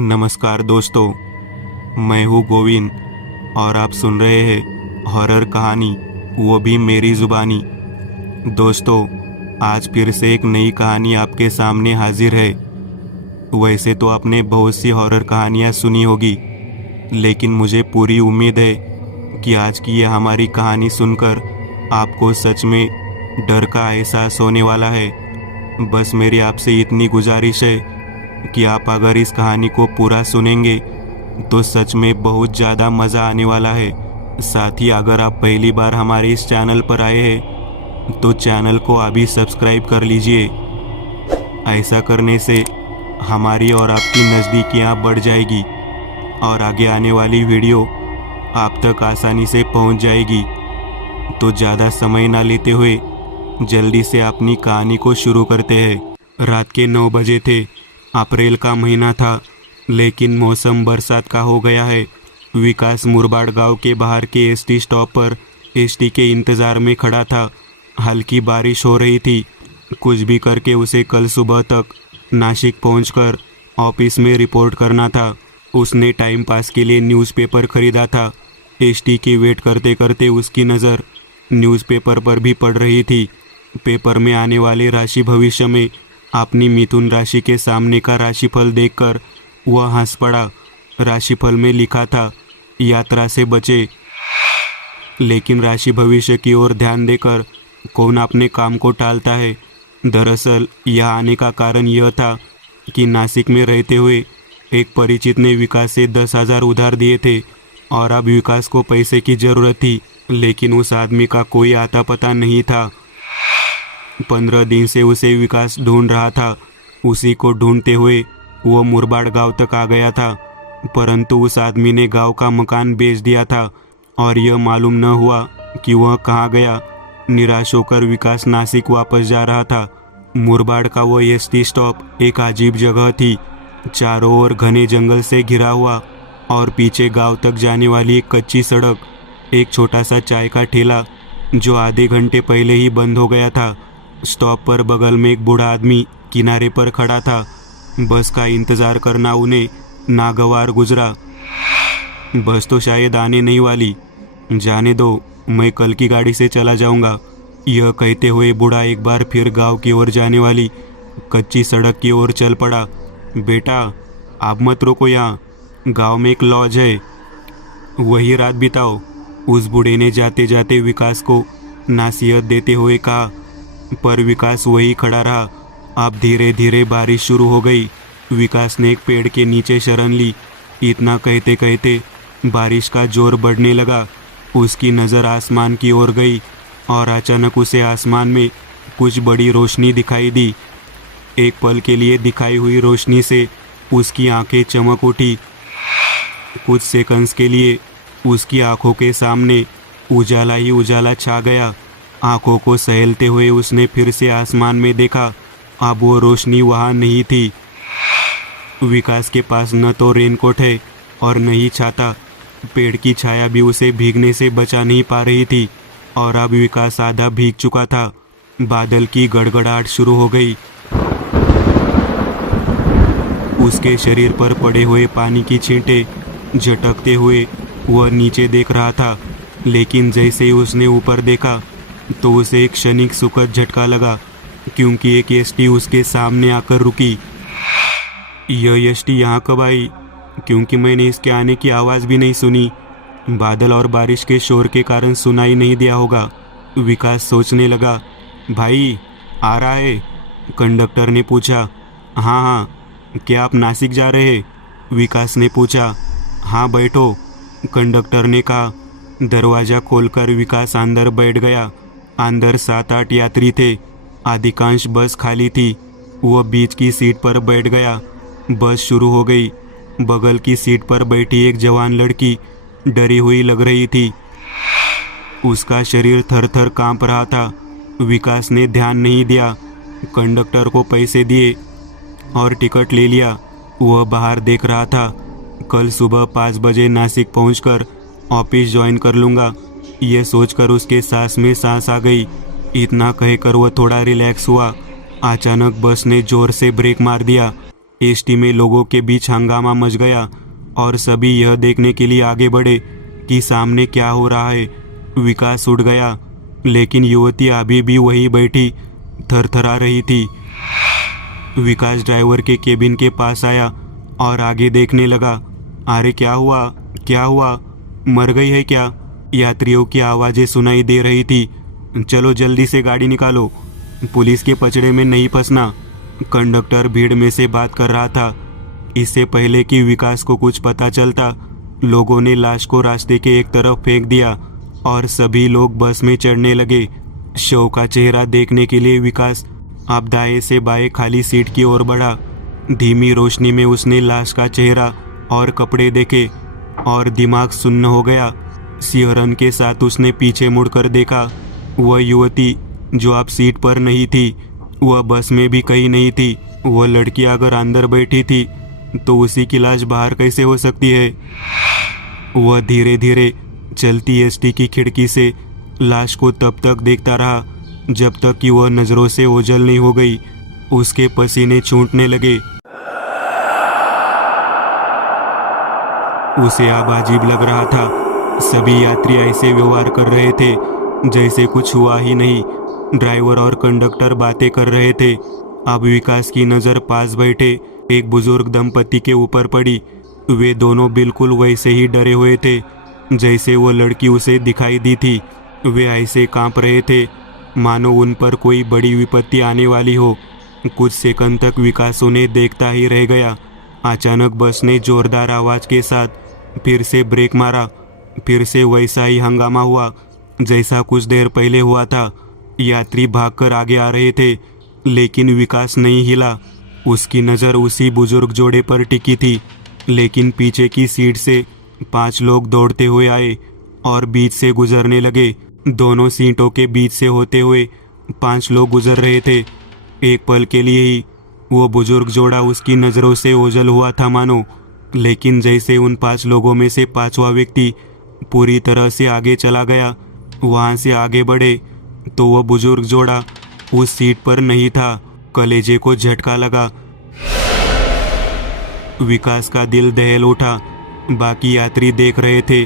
नमस्कार दोस्तों, मैं हूँ गोविंद और आप सुन रहे हैं हॉरर कहानी, वो भी मेरी ज़ुबानी। दोस्तों, आज फिर से एक नई कहानी आपके सामने हाजिर है। वैसे तो आपने बहुत सी हॉरर कहानियाँ सुनी होगी, लेकिन मुझे पूरी उम्मीद है कि आज की यह हमारी कहानी सुनकर आपको सच में डर का एहसास होने वाला है। बस मेरी आपसे इतनी गुजारिश है कि आप अगर इस कहानी को पूरा सुनेंगे तो सच में बहुत ज़्यादा मज़ा आने वाला है। साथ ही अगर आप पहली बार हमारे इस चैनल पर आए हैं तो चैनल को अभी सब्सक्राइब कर लीजिए। ऐसा करने से हमारी और आपकी नज़दीकियाँ बढ़ जाएगी और आगे आने वाली वीडियो आप तक आसानी से पहुंच जाएगी। तो ज़्यादा समय ना लेते हुए जल्दी से अपनी कहानी को शुरू करते हैं। रात के 9 बजे थे। अप्रैल का महीना था, लेकिन मौसम बरसात का हो गया है। विकास मुरबाड़ गांव के बाहर के एसटी स्टॉप पर एसटी के इंतज़ार में खड़ा था। हल्की बारिश हो रही थी। कुछ भी करके उसे कल सुबह तक नासिक पहुंचकर ऑफिस में रिपोर्ट करना था। उसने टाइम पास के लिए न्यूज़पेपर खरीदा था। एसटी की वेट करते करते उसकी नज़र न्यूज़पेपर पर भी पड़ रही थी। पेपर में आने वाले राशि भविष्य में अपनी मिथुन राशि के सामने का राशिफल देखकर वह हंस पड़ा। राशिफल में लिखा था, यात्रा से बचे। लेकिन राशि भविष्य की ओर ध्यान देकर कौन अपने काम को टालता है। दरअसल यह आने का कारण यह था कि नासिक में रहते हुए एक परिचित ने विकास से 10,000 उधार दिए थे और अब विकास को पैसे की ज़रूरत थी, लेकिन उस आदमी का कोई आता पता नहीं था। 15 दिन से उसे विकास ढूंढ रहा था। उसी को ढूंढते हुए वो मुरबाड़ गांव तक आ गया था, परंतु उस आदमी ने गांव का मकान बेच दिया था और यह मालूम न हुआ कि वह कहाँ गया। निराश होकर विकास नासिक वापस जा रहा था। मुरबाड़ का वो एसटी स्टॉप एक अजीब जगह थी। चारों ओर घने जंगल से घिरा हुआ और पीछे गांव तक जाने वाली एक कच्ची सड़क, एक छोटा सा चाय का ठेला जो आधे घंटे पहले ही बंद हो गया था। स्टॉप पर बगल में एक बूढ़ा आदमी किनारे पर खड़ा था। बस का इंतज़ार करना उन्हें नागवार गुजरा। बस तो शायद आने नहीं वाली, जाने दो, मैं कल की गाड़ी से चला जाऊंगा। यह कहते हुए बूढ़ा एक बार फिर गांव की ओर जाने वाली कच्ची सड़क की ओर चल पड़ा। बेटा, आप मत रोको, यहाँ गांव में एक लॉज है, वही रात बिताओ, उस बूढ़े ने जाते जाते विकास को नसीहत देते हुए कहा। पर विकास वही खड़ा रहा। अब धीरे धीरे बारिश शुरू हो गई। विकास ने एक पेड़ के नीचे शरण ली। इतना कहते कहते बारिश का जोर बढ़ने लगा। उसकी नज़र आसमान की ओर गई और अचानक उसे आसमान में कुछ बड़ी रोशनी दिखाई दी। एक पल के लिए दिखाई हुई रोशनी से उसकी आंखें चमक उठी। कुछ सेकंड्स के लिए उसकी आंखों के सामने उजाला ही उजाला छा गया। आंखों को सहलते हुए उसने फिर से आसमान में देखा। अब वो रोशनी वहाँ नहीं थी। विकास के पास न तो रेनकोट है और न ही छाता। पेड़ की छाया भी उसे भीगने से बचा नहीं पा रही थी और अब विकास आधा भीग चुका था। बादल की गड़गड़ाहट शुरू हो गई। उसके शरीर पर पड़े हुए पानी की छींटे झटकते हुए वह नीचे देख रहा था, लेकिन जैसे ही उसने ऊपर देखा तो उसे एक क्षणिक सुखद झटका लगा, क्योंकि एक एसटी उसके सामने आकर रुकी। यह एसटी यहाँ कब आई? क्योंकि मैंने इसके आने की आवाज़ भी नहीं सुनी। बादल और बारिश के शोर के कारण सुनाई नहीं दिया होगा। विकास सोचने लगा। भाई, आ रहा है? कंडक्टर ने पूछा। हाँ हाँ, क्या आप नासिक जा रहे हैं? विकास ने पूछा। हाँ, बैठो, कंडक्टर ने कहा। दरवाज़ा खोलकर विकास अंदर बैठ गया। अंदर 7-8 यात्री थे। अधिकांश बस खाली थी। वह बीच की सीट पर बैठ गया। बस शुरू हो गई। बगल की सीट पर बैठी एक जवान लड़की डरी हुई लग रही थी। उसका शरीर थर-थर कांप रहा था। विकास ने ध्यान नहीं दिया। कंडक्टर को पैसे दिए और टिकट ले लिया। वह बाहर देख रहा था। कल सुबह 5 बजे नासिक पहुंचकर ऑफिस ज्वाइन कर लूँगा। यह सोचकर उसके सांस में सांस आ गई। इतना कहकर वह थोड़ा रिलैक्स हुआ। अचानक बस ने जोर से ब्रेक मार दिया। एसटी में लोगों के बीच हंगामा मच गया और सभी यह देखने के लिए आगे बढ़े कि सामने क्या हो रहा है। विकास उठ गया, लेकिन युवती अभी भी वहीं बैठी थरथरा रही थी। विकास ड्राइवर के केबिन के पास आया और आगे देखने लगा। अरे क्या हुआ, क्या हुआ, मर गई है क्या? यात्रियों की आवाज़ें सुनाई दे रही थी। चलो जल्दी से गाड़ी निकालो, पुलिस के पचड़े में नहीं फंसना। कंडक्टर भीड़ में से बात कर रहा था। इससे पहले कि विकास को कुछ पता चलता, लोगों ने लाश को रास्ते के एक तरफ फेंक दिया और सभी लोग बस में चढ़ने लगे। शव का चेहरा देखने के लिए विकास अब दाएं से बाएं खाली सीट की ओर बढ़ा। धीमी रोशनी में उसने लाश का चेहरा और कपड़े देखे और दिमाग सुन्न हो गया। सिहरन के साथ उसने पीछे मुड़कर देखा। वह युवती जो अब सीट पर नहीं थी, वह बस में भी कहीं नहीं थी। वह लड़की अगर अंदर बैठी थी तो उसी की लाश बाहर कैसे हो सकती है? वह धीरे धीरे चलती एसटी की खिड़की से लाश को तब तक देखता रहा जब तक कि वह नज़रों से ओझल नहीं हो गई। उसके पसीने छूटने लगे। उसे अब अजीब लग रहा था। सभी यात्री ऐसे व्यवहार कर रहे थे जैसे कुछ हुआ ही नहीं। ड्राइवर और कंडक्टर बातें कर रहे थे। अब विकास की नज़र पास बैठे एक बुजुर्ग दंपति के ऊपर पड़ी। वे दोनों बिल्कुल वैसे ही डरे हुए थे जैसे वो लड़की उसे दिखाई दी थी। वे ऐसे कांप रहे थे मानो उन पर कोई बड़ी विपत्ति आने वाली हो। कुछ सेकंड तक विकास उन्हें देखता ही रह गया। अचानक बस ने जोरदार आवाज़ के साथ फिर से ब्रेक मारा। फिर से वैसा ही हंगामा हुआ जैसा कुछ देर पहले हुआ था। यात्री भागकर आगे आ रहे थे, लेकिन विकास नहीं हिला। उसकी नज़र उसी बुजुर्ग जोड़े पर टिकी थी, लेकिन पीछे की सीट से 5 लोग दौड़ते हुए आए और बीच से गुजरने लगे। दोनों सीटों के बीच से होते हुए 5 लोग गुजर रहे थे। एक पल के लिए ही वो बुजुर्ग जोड़ा उसकी नज़रों से ओझल हुआ था मानो। लेकिन जैसे उन 5 लोगों में से 5वां व्यक्ति पूरी तरह से आगे चला गया, वहाँ से आगे बढ़े, तो वह बुजुर्ग जोड़ा उस सीट पर नहीं था। कलेजे को झटका लगा। विकास का दिल दहल उठा। बाकी यात्री देख रहे थे।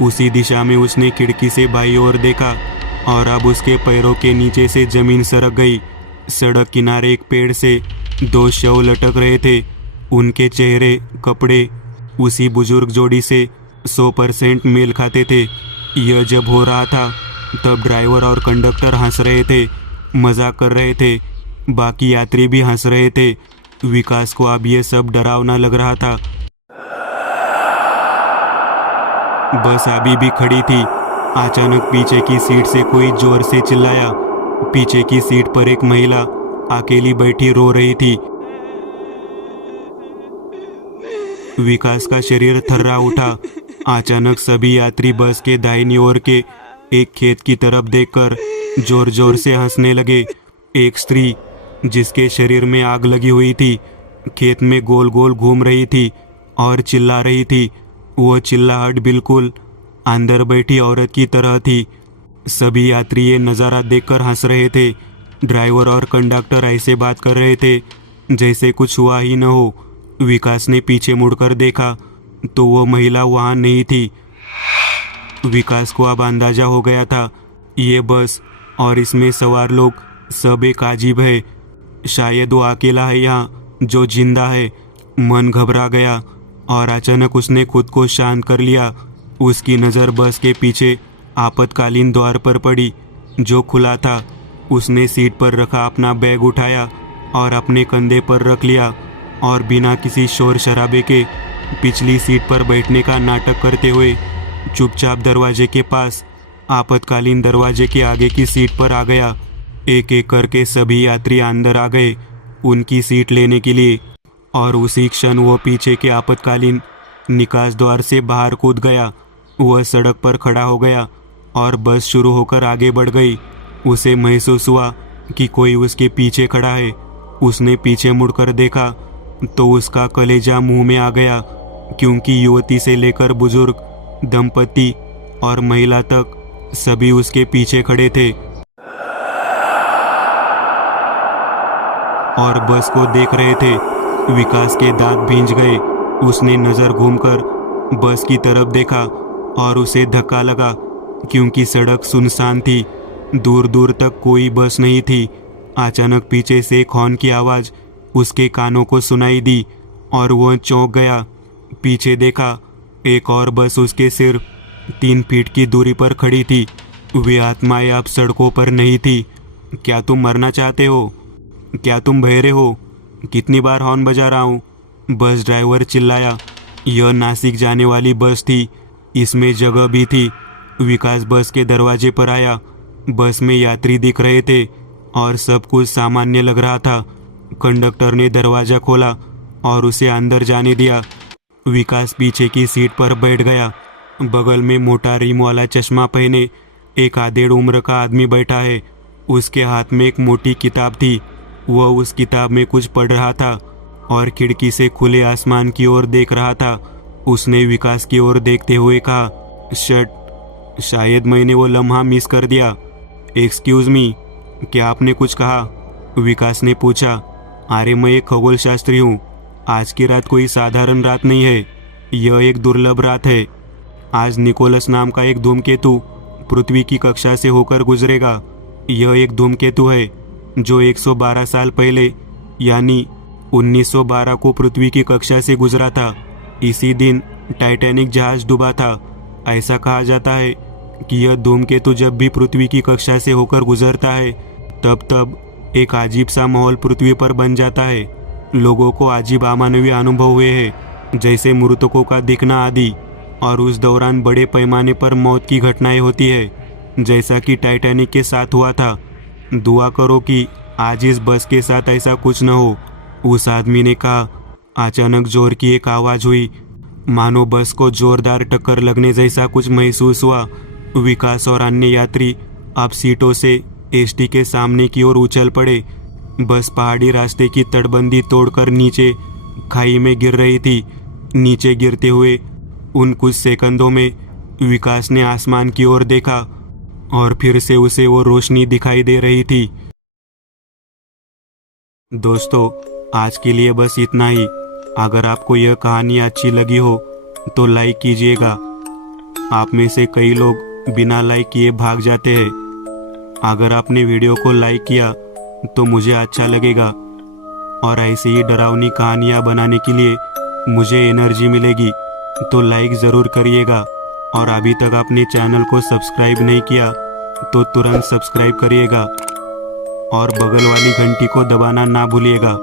उसी दिशा में उसने खिड़की से बाईं ओर देखा और अब उसके पैरों के नीचे से जमीन सरक गई। सड़क किनारे एक पेड़ से 2 शव लटक रहे थे। उनके चेहरे, कपड़े उसी बुजुर्ग जोड़ी से 100% मेल खाते थे। यह जब हो रहा था तब ड्राइवर और कंडक्टर हंस रहे थे, मजाक कर रहे थे। बाकी यात्री भी हंस रहे थे। विकास को अब यह सब डरावना लग रहा था। बस अभी भी खड़ी थी। अचानक पीछे की सीट से कोई जोर से चिल्लाया। पीछे की सीट पर एक महिला अकेली बैठी रो रही थी। विकास का शरीर थर्रा उठा। अचानक सभी यात्री बस के दाहिनी ओर के एक खेत की तरफ देखकर जोर जोर से हंसने लगे। एक स्त्री जिसके शरीर में आग लगी हुई थी, खेत में गोल गोल घूम रही थी और चिल्ला रही थी। वो चिल्लाहट बिल्कुल अंदर बैठी औरत की तरह थी। सभी यात्री ये नज़ारा देखकर हंस रहे थे। ड्राइवर और कंडक्टर ऐसे बात कर रहे थे जैसे कुछ हुआ ही न हो। विकास ने पीछे मुड़कर देखा तो वो महिला वहाँ नहीं थी। विकास को अब अंदाजा हो गया था, ये बस और इसमें सवार लोग सब एक अजीब है। शायद वो अकेला है यहाँ जो जिंदा है। मन घबरा गया और अचानक उसने खुद को शांत कर लिया। उसकी नज़र बस के पीछे आपातकालीन द्वार पर पड़ी जो खुला था। उसने सीट पर रखा अपना बैग उठाया और अपने कंधे पर रख लिया और बिना किसी शोर शराबे के पिछली सीट पर बैठने का नाटक करते हुए चुपचाप दरवाजे के पास आपातकालीन दरवाजे के आगे की सीट पर आ गया। एक एक करके सभी यात्री अंदर आ गए उनकी सीट लेने के लिए और उसी क्षण वो पीछे के आपातकालीन निकास द्वार से बाहर कूद गया। वह सड़क पर खड़ा हो गया और बस शुरू होकर आगे बढ़ गई। उसे महसूस हुआ कि कोई उसके पीछे खड़ा है। उसने पीछे मुड़कर देखा तो उसका कलेजा मुंह में आ गया, क्योंकि युवती से लेकर बुजुर्ग, दंपति और महिला तक सभी उसके पीछे खड़े थे और बस को देख रहे थे। विकास के दांत भींच गए। उसने नज़र घूमकर बस की तरफ देखा और उसे धक्का लगा, क्योंकि सड़क सुनसान थी। दूर दूर तक कोई बस नहीं थी। अचानक पीछे से एक हॉर्न की आवाज़ उसके कानों को सुनाई दी और वह चौंक गया। पीछे देखा, एक और बस उसके सिर्फ 3 फीट की दूरी पर खड़ी थी। वे आत्माएं अब सड़कों पर नहीं थी। क्या तुम मरना चाहते हो? क्या तुम बहरे हो? कितनी बार हॉर्न बजा रहा हूँ? बस ड्राइवर चिल्लाया। यह नासिक जाने वाली बस थी, इसमें जगह भी थी। विकास बस के दरवाजे पर आया। बस में यात्री दिख रहे थे और सब कुछ सामान्य लग रहा था। कंडक्टर ने दरवाज़ा खोला और उसे अंदर जाने दिया। विकास पीछे की सीट पर बैठ गया। बगल में मोटा रिम वाला चश्मा पहने एक आधेड़ उम्र का आदमी बैठा है। उसके हाथ में एक मोटी किताब थी। वह उस किताब में कुछ पढ़ रहा था और खिड़की से खुले आसमान की ओर देख रहा था। उसने विकास की ओर देखते हुए कहा, शट, शायद मैंने वो लम्हा मिस कर दिया। एक्सक्यूज़ मी, क्या आपने कुछ कहा? विकास ने पूछा। अरे मैं एक खगोल शास्त्री हूँ। आज की रात कोई साधारण रात नहीं है, यह एक दुर्लभ रात है। आज निकोलस नाम का एक धूमकेतु पृथ्वी की कक्षा से होकर गुजरेगा। यह एक धूमकेतु है जो 112 साल पहले यानी 1912 को पृथ्वी की कक्षा से गुजरा था। इसी दिन टाइटैनिक जहाज डूबा था। ऐसा कहा जाता है कि यह धूमकेतु जब भी पृथ्वी की कक्षा से होकर गुजरता है तब एक अजीब सा माहौल पृथ्वी पर बन जाता है। लोगों को अजीब अमानवीय अनुभव हुए हैं, जैसे मृतकों का दिखना आदि। और उस दौरान बड़े पैमाने पर मौत की घटनाएं होती है, जैसा कि टाइटैनिक के साथ हुआ था। दुआ करो कि आज इस बस के साथ ऐसा कुछ न हो, उस आदमी ने कहा। अचानक जोर की एक आवाज़ हुई, मानो बस को जोरदार टक्कर लगने जैसा कुछ महसूस हुआ। विकास और अन्य यात्री अब सीटों से एसटी के सामने की ओर उछल पड़े। बस पहाड़ी रास्ते की तटबंदी तोड़कर नीचे खाई में गिर रही थी। नीचे गिरते हुए उन कुछ सेकंदों में विकास ने आसमान की ओर देखा और फिर से उसे वो रोशनी दिखाई दे रही थी। दोस्तों, आज के लिए बस इतना ही। अगर आपको यह कहानी अच्छी लगी हो तो लाइक कीजिएगा। आप में से कई लोग बिना लाइक किए भाग जाते हैं। अगर आपने वीडियो को लाइक किया तो मुझे अच्छा लगेगा और ऐसे ही डरावनी कहानियाँ बनाने के लिए मुझे एनर्जी मिलेगी। तो लाइक ज़रूर करिएगा और अभी तक आपने चैनल को सब्सक्राइब नहीं किया तो तुरंत सब्सक्राइब करिएगा और बगल वाली घंटी को दबाना ना भूलिएगा।